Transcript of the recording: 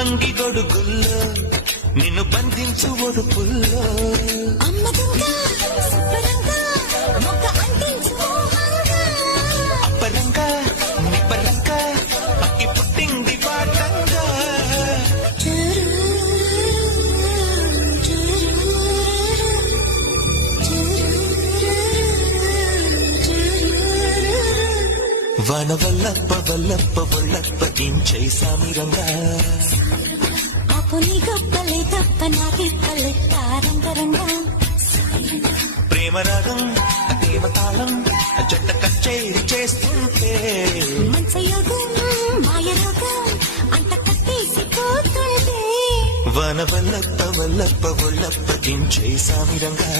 రంగి గొడుగుల్లో నిన్ను బంధించు ఒడుపుల్లో అప్పరంగా నిప్పరంగా పక్కి పుట్టింది పాటంగా వన వల్లప్ప వల్లప్ప వల్లప్ప దించై సామిరంగా అపుని గొప్పలే తప్ప నా తిప్పలే తారంగరంగా ప్రేమ రాగం ప్రేమ తాళం జంట కచేరి చేస్తుంటే మంచయోగం మాయరోగం అంత కట్టేసిపోతుంటే వన వల్లప్ప వల్లప్ప వల్లప్ప దించై సామిరంగా